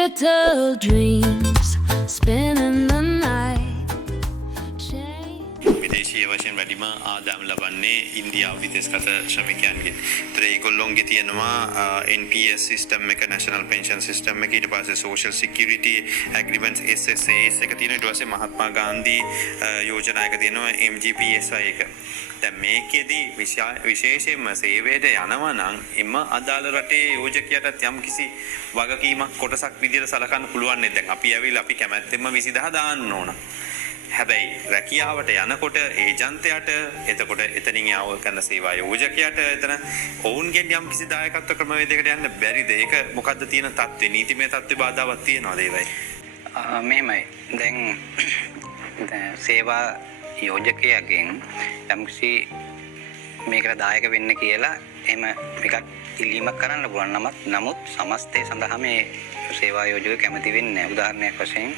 little dreams spinning the night. විදේශීය වශයෙන් වැඩිම ආදායම් ලබන්නේ ඉන්දියාව විදේශගත ශ්‍රමිකයන්ගෙන්. ඒතර ඒගොල්ලොන්ගේ තියෙනවා NPS system එක, national pension system එක, ඊට පස්සේ social security agreements SSAs එක තියෙනවා. ඊට පස්සේ මහත්මා ගාන්ධී යෝජනා එක තියෙනවා MGPSI එක. දැන් මේකෙදි විශේෂයෙන්ම සේවයට යනවා නම් එම අදාළ රටේ යෝජකයාටත් යම් කිසි වගකීමක් කොටසක් විදිහට සලකන්න පුළුවන් නේද? දැන් අපි ඇවිල්ලා අපි කැමැත්තෙන්ම 20000 දාන්න ඕන. හැබැයි රැකියාවට යනකොට ඒජන්තයාට, එතකොට එතනින් යාව කරන සේවා යෝජකයාට එතන ඔවුන්ගෙන් යම් කිසි දායකත්ව ක්‍රමවේදයකට යන්න බැරිද? ඒක මොකද්ද තියෙන තත්ත්වය? නීතිමය තත්ත්වේ බාධාවක් තියනවාද ඒවයි? මෙහෙමයි. දැන් සේවා යෝජකයාගෙන් යම්කිසි මේකට දායක වෙන්න කියලා එහෙම එකක් ඉල්ලීමක් කරන්න පුළුවන්. නමුත් සමස්තය සඳහා මේ සේවා යෝජක කැමති වෙන්නේ නැහැ. උදාහරණයක් වශයෙන්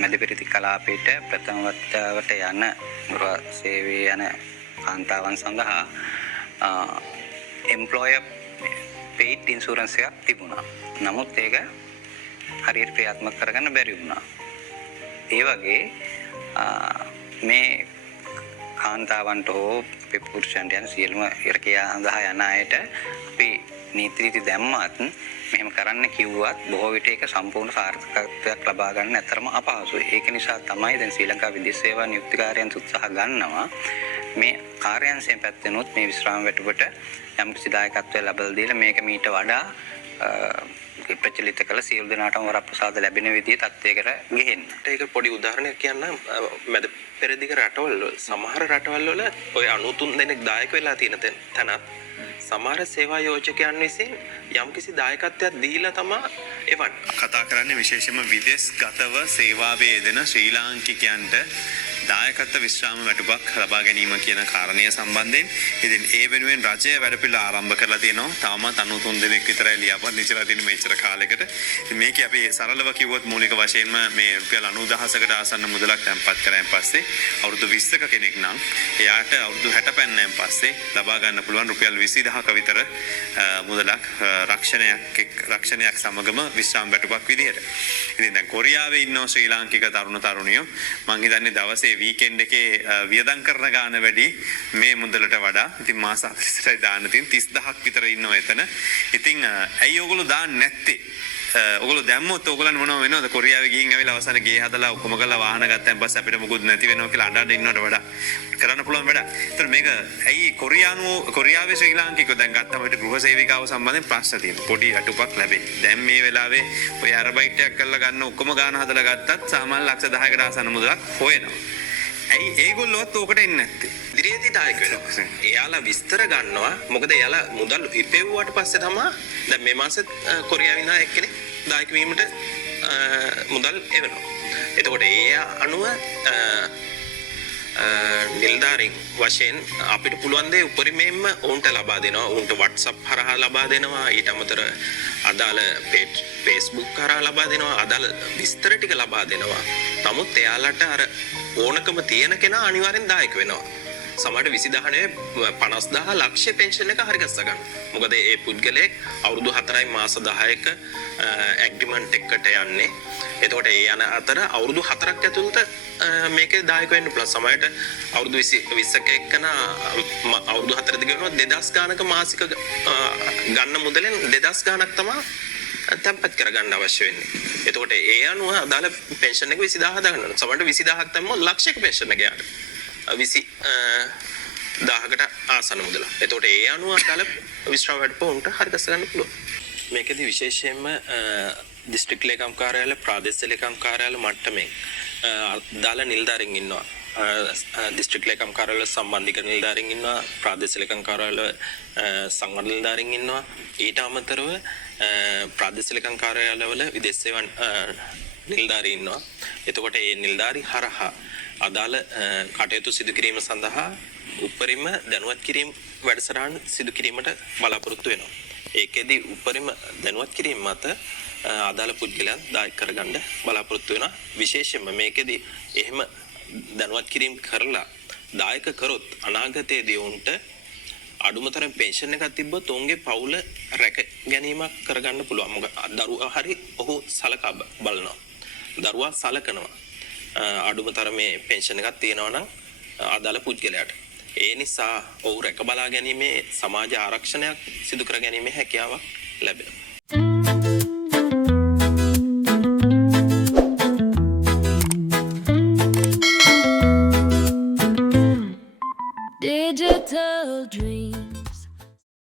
මැදපෙරදිග කලාපයට ප්‍රථම වතාවට යන සේවයේ යන කාන්තාවන් සඳහා employer paid insurance එකක් තිබුණා. නමුත් ඒක හරියට ක්‍රියාත්මක කරගන්න බැරි වුණා. ඒ වගේ මේ කාන්තාවන්ට හෝ පුරුෂයන්ට යන සියලුම ඉරකියා සඳහා යන අයට අපි නීති දැම්මත් මෙහෙම කරන්න කිව්වත් බොහෝ විට ඒක සම්පූර්ණ සාර්ථකත්වයක් ලබා ගන්න ඇතරම අපහසුයි. ඒක නිසා තමයි දැන් ශ්‍රී ලංකා විදේශ සේවා නියුක්තිකාරයන් උත්සාහ ගන්නවා මේ කාර්යාංශයෙන් පැත්තෙනුත් මේ විශ්‍රාම වැටුපට යම් කිසි දායකත්වයක් ලැබලා දීලා මේක මීට වඩා ප්‍රචලිත කළ සියලු දෙනාටම වරප්‍රසාද ලැබෙන විදිහේ තත්ත්වයකට ගෙහෙන්න. ඒක පොඩි උදාහරණයක් කියන්නම්. මැද පෙරදිග රටවල් සමහර රටවල් වල ඔය 93 දෙනෙක් දායක වෙලා තියෙන තැනත් සමහර සේවා යෝජකයන් විසින් යම්කිසි දායකත්වයක් දීලා තමයි එවන්නේ. කතා කරන්නේ විශේෂයෙන්ම විදේශගතව සේවාවේ යෙදෙන ශ්‍රී ලාංකිකයන්ට දායකත්ව විශ්‍රාම වැටුපක් ලබා ගැනීම කියන කාරණය සම්බන්ධයෙන්. ඉතින් ඒ වෙනුවෙන් රජය වැඩපිළිවෙල ආරම්භ කරලා තියෙනවා. තාමත් 93 දෙනෙක් විතරයි ලියාපදිංචි නිචලා තියෙන මෙච්චර කාලයකට. ඉතින් මේකේ අපි සරලව කිව්වොත් මූලික වශයෙන්ම මේ රුපියල් 90000කට ආසන්න මුදලක් තැන්පත් කරායින් පස්සේ අවුරුදු 20ක කෙනෙක් නම් එයාට අවුරුදු 60 පැන්නයින් පස්සේ ලබා ගන්න පුළුවන් රුපියල් 20000ක විතර මුදලක් රක්ෂණයක් සමගම විශ්‍රාම වැටුපක් විදිහට. ඉතින් දැන් කොරියාවේ ඉන්න ශ්‍රී ලාංකික තරුණ තරුණියෝ මං හිතන්නේ දවසේ වීකෙන්ඩ් එකේ වියදම් කරන ගාන වැඩි මේ මුදලට වඩා. ඉතින් මාස 40යි දාන්න තියෙන 30000ක් විතර ඉන්නවා එතන. ඉතින් ඇයි ඕගොල්ලෝ දාන්නේ නැත්තේ? ඔයගොල්ලෝ දැම්මොත් ඔයගොල්ලන් මොනව වෙනවද? කොරියාවේ ගිහින් ඇවිල්ලා අවසාන ගේ හදලා ඔක්කොම කරලා වාහන ගත්තන් පස්සේ අපිට මොකුත් නැති වෙනවා කියලා අඬන්න ඉන්නවට වඩා කරන්න පුළුවන් වැඩ. ඒතර මේක ඇයි කොරියාවේ ශ්‍රී ලාංකිකයෝ දැන් ගත්තම අපිට ගෘහ සේවිකාව සම්බන්ධයෙන් ප්‍රශ්න තියෙනවා. පොඩි අටුපක් ලැබෙයි. දැන් මේ වෙලාවේ ඔය අරබයිට් එකක් කරලා ගන්න ඔක්කොම ගාන හදලා ගත්තත් සාමාන්‍ය ලක්ෂ 10කට ආසන්න මුදලක් හොයනවා. ඇයි ඒගොල්ලොත් ඕකට එන්නේ නැත්තේ? ඉදිරියේදී දායක වෙනවා. එයාලා විස්තර ගන්නවා. මොකද එයාලා මුදල් ඉපෙව්වට පස්සේ තමයි දැන් මේ මාසෙත් කොරියාවේ ඉන්න එක්කෙනෙක් දායක වීමට මුදල් එවනවා. එතකොට ඒ අනුව නිලධාරීන් වශයෙන් අපිට පුළුවන් දේ උපරිමයෙන්ම ඔවුන්ට ලබා දෙනවා. ඔවුන්ට WhatsApp හරහා ලබා දෙනවා. ඊට අමතර අදාළ Facebook හරහා ලබා දෙනවා. අදාළ විස්තර ටික ලබා දෙනවා. නමුත් එයාලට අර ඕනකම තියෙන කෙනා අනිවාර්යෙන් දායක වෙනවා. සමහරට 20000 නෙවෙයි 50000 ලක්ෂ පෙන්ෂන් එක හරි ගස්ස ගන්න. මොකද ඒ පුද්ගලයෙක් අවුරුදු 4යි මාස 10ක ඇග්‍රීමන්ට් එකකට යන්නේ. එතකොට ඒ යන අතර අවුරුදු 4ක් ඇතුළත මේකේ දායක වෙන්න පුළුවන්. සමහරට අවුරුදු 20ක එක්කන අවුරුදු 4 දිග වෙනවා 2000 ගානක මාසික ගන්න මුදලෙන් 2000 ගානක් තමයි තැන්පත් කරගන්න අවශ්‍ය වෙන්නේ. එතකොට ඒ අනුව අදාළ පෙන්ෂන් එක 20000 දාගන්න. සමහරට 20000ක් තමයි ලක්ෂයක පෙන්ෂන් එක යාට. 20000කට ආසන්න මුදල. එතකොට ඒ අනුව අදාළ විශ්‍රාම වැටුප උන්ට හරි ගස්ස ගන්න පුළුවන්. මේකෙදි විශේෂයෙන්ම දිස්ත්‍රික් ලේකම් කාර්යාලය, ප්‍රාදේශීය ලේකම් කාර්යාලය මට්ටමින් දාල නිලධාරීන් ඉන්නවා. දිස්ත්‍රික් ලේකම් කාර්යාලය සම්බන්ධික නිලධාරීන් ඉන්නවා. ප්‍රාදේශීය ලේකම් කාර්යාලය සංවර්ධන නිලධාරීන් ඉන්නවා. ඊට අමතරව ප්‍රාදේශීය ලේකම් කාර්යාලවල විදේශ සේවා නිලධාරීන් ඉන්නවා. එතකොට මේ නිලධාරී හරහා අදාළ කටයුතු සිදු කිරීම සඳහා උපරිම දැනුවත් කිරීම වැඩසටහන් සිදු කිරීමට බලාපොරොත්තු වෙනවා. ඒකෙදි උපරිම දැනුවත් කිරීම මත අදාළ පුද්ගලයන් දායක කරගන්න බලාපොරොත්තු වෙනවා. විශේෂයෙන්ම මේකෙදි එහෙම දැනුවත් කිරීම කරලා දායක කරොත් අනාගතයේදී උන්ට අඩුමතරම පෙන්ෂන් එකක් තිබ්බොත් ඔවුන්ගේ පවුල රැක ගැනීමක් කරගන්න පුළුවන්. මොකද දරුවා හරි ඔහු සලකා බලනවා. දරුවා සලකනවා. අඩුමතරමේ පෙන්ෂන් එකක් තියෙනවා නම් අදාළ පුද්ගලයාට. ඒ නිසා ඔහු රැක බලා ගැනීමේ සමාජ ආරක්ෂණයක් සිදු කර ගැනීමේ හැකියාවක් ලැබෙනවා.